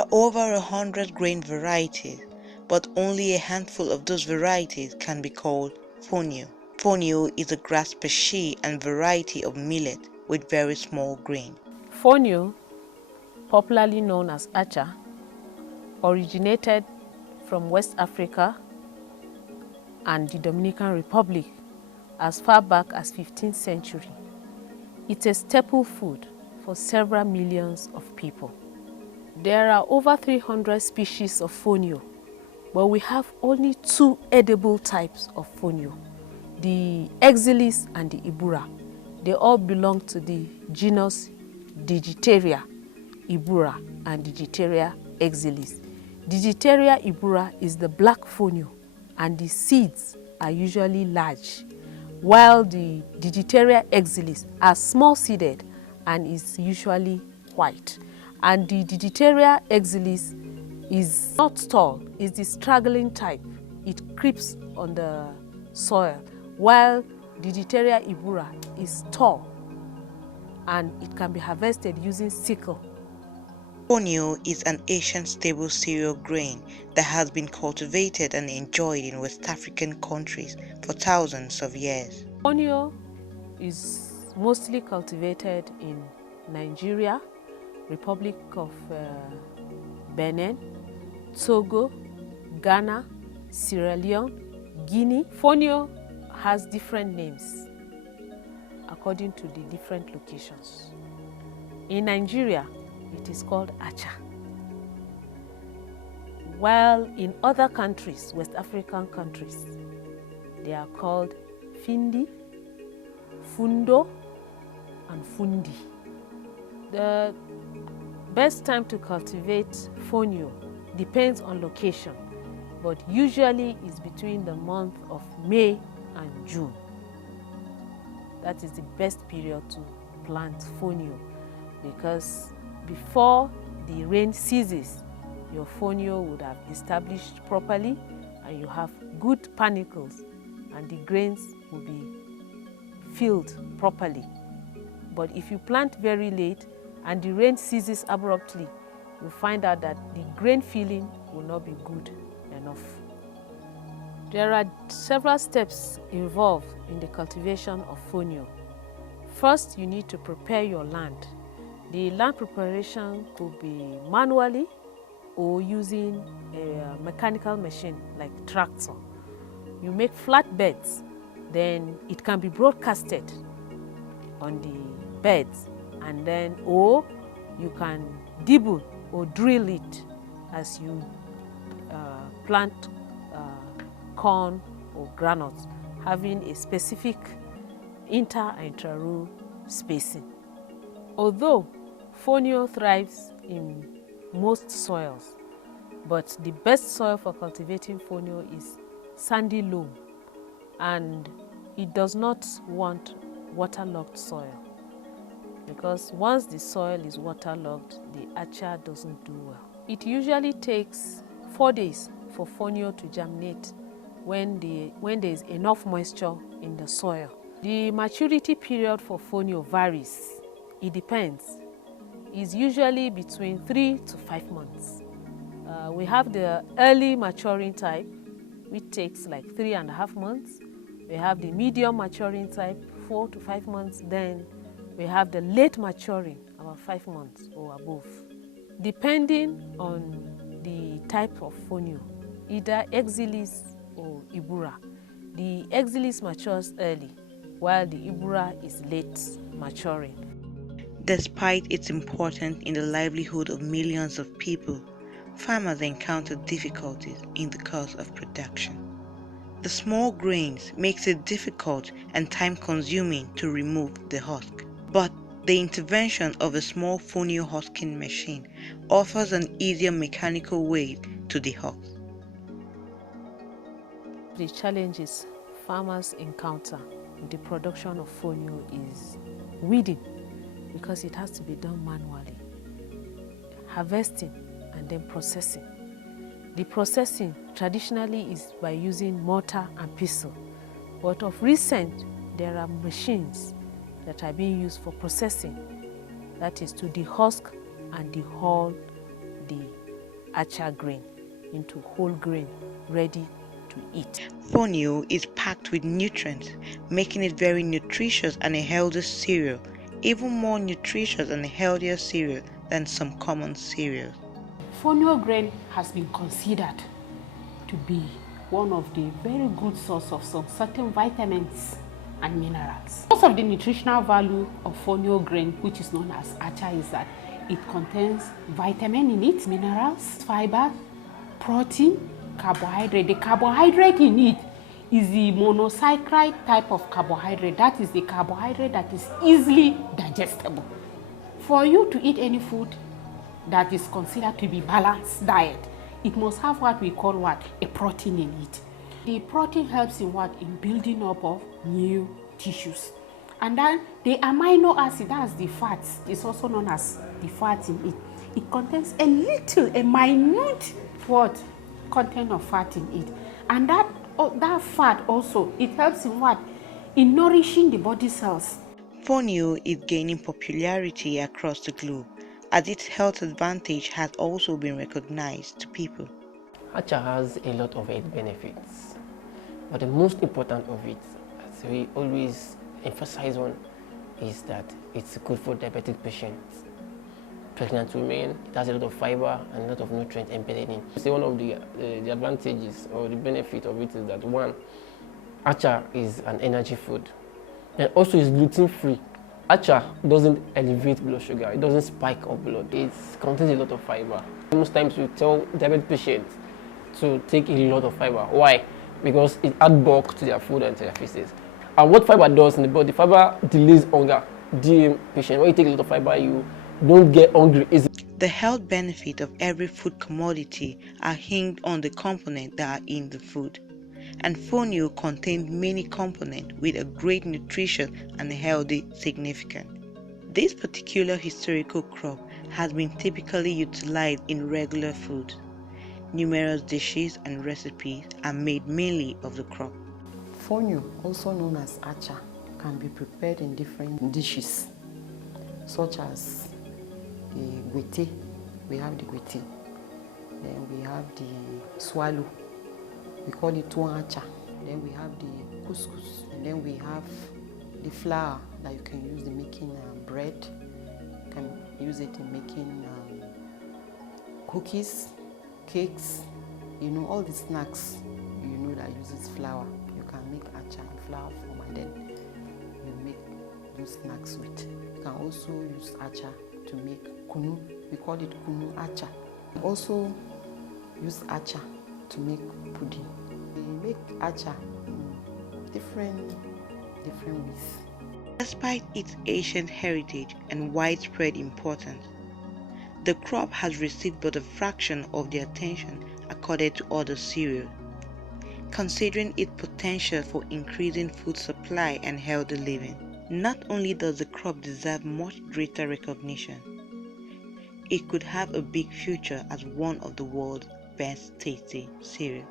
There are over 100 grain varieties, but only a handful of those varieties can be called Fonio. Fonio is a grass species and variety of millet with very small grain. Fonio, popularly known as Acha, originated from West Africa and the Dominican Republic as far back as 15th century. It's a staple food for several millions of people. There are over 300 species of Fonio, but we have only 2 edible types of Fonio, the Exilis and the Ibura. They all belong to the genus Digitaria Ibura and Digitaria Exilis. Digitaria Ibura is the black Fonio, and the seeds are usually large, while the Digitaria Exilis are small-seeded and is usually white. And the Digitaria Exilis is not tall, it's the straggling type. It creeps on the soil, while Digitaria Ibura is tall and it can be harvested using sickle. Fonio is an Asian stable cereal grain that has been cultivated and enjoyed in West African countries for thousands of years. Fonio is mostly cultivated in Nigeria, Republic of Benin, Togo, Ghana, Sierra Leone, Guinea. Fonio has different names according to the different locations. In Nigeria, it is called Acha, while in other countries, West African countries, they are called Findi, Fundo, and Fundi. The best time to cultivate Fonio depends on location, but usually is between the month of May and June. That is the best period to plant Fonio, because before the rain ceases, your Fonio would have established properly and you have good panicles and the grains will be filled properly. But if you plant very late and the rain ceases abruptly, you'll find out that the grain filling will not be good enough. There are several steps involved in the cultivation of Fonio. First, you need to prepare your land. The land preparation could be manually or using a mechanical machine like tractor. You make flat beds, then it can be broadcasted on the beds, and then or you can dibble or drill it as you plant corn or granules, having a specific inter and intra-row spacing. Although Fonio thrives in most soils, but the best soil for cultivating Fonio is sandy loam, and it does not want waterlogged soil, because once the soil is waterlogged, the Acha doesn't do well. It usually takes 4 days for Fonio to germinate when there is enough moisture in the soil. The maturity period for Fonio varies. It depends. It's usually between 3 to 5 months. We have the early maturing type, which takes like 3.5 months. We have the medium maturing type, 4 to 5 months. Then we have the late maturing, about 5 months or above. Depending on the type of Fonio, either Exilis or Ibura. The Exilis matures early, while the Ibura is late maturing. Despite its importance in the livelihood of millions of people, farmers encounter difficulties in the course of production. The small grains makes it difficult and time-consuming to remove the husk, but the intervention of a small Fonio husking machine offers an easier mechanical way to the husk. The challenges farmers encounter in the production of Fonio is weeding, because it has to be done manually, harvesting, and then processing. The processing traditionally is by using mortar and pestle, but of recent there are machines that are being used for processing, that is to dehusk and dehull the Acha grain into whole grain ready to eat. Fonio is packed with nutrients, making it very nutritious and a healthy cereal, even more nutritious and a healthier cereal than some common cereals. Fonio grain has been considered to be one of the very good source of some certain vitamins and minerals. Most of the nutritional value of fonio grain, which is known as acha, is that it contains vitamin in it, minerals, fiber, protein, carbohydrate. The carbohydrate in it is the monosaccharide type of carbohydrate. That is the carbohydrate that is easily digestible. For you to eat any food that is considered to be balanced diet, it must have what we call a protein in it. The protein helps in in building up of new tissues. And then the amino acid, that's the fats, is also known as the fat in it. It contains a minute content of fat in it. And that fat also, it helps in nourishing the body cells. Fonio is gaining popularity across the globe, as its health advantage has also been recognized to people. Acha has a lot of health benefits, but the most important of it, as we always emphasize on, is that it's good for diabetic patients, pregnant women. It has a lot of fiber and a lot of nutrients embedded in. So one of the advantages or the benefit of it is that, one, Acha is an energy food, and also is gluten-free. Acha doesn't elevate blood sugar, it doesn't spike up blood, it contains a lot of fiber. Most times we tell diabetic patients to take a lot of fiber. Why? Because it adds bulk to their food and to their feces. And what fiber does in the body, fiber delays hunger. DM patient, when you take a lot of fiber, you don't get hungry easily. The health benefits of every food commodity are hinged on the components that are in the food. And fonio contains many components with a great nutrition and a healthy significance. This particular historical crop has been typically utilized in regular food. Numerous dishes and recipes are made mainly of the crop. Fonio, also known as acha, can be prepared in different dishes, such as the gwete. We have the gwete. Then we have the swallow. We call it acha. Then we have the couscous. And then we have the flour that you can use in making bread. You can use it in making cookies, cakes, all the snacks, that uses flour. You can make acha in flour form, and then you make those snacks with. You can also use acha to make kunu. We call it kunu acha. We also use acha to make pudding. We make acha in different ways. Despite its ancient heritage and widespread importance, the crop has received but a fraction of the attention accorded to other cereals. Considering its potential for increasing food supply and healthy living, not only does the crop deserve much greater recognition, it could have a big future as one of the world's best tasty cereals.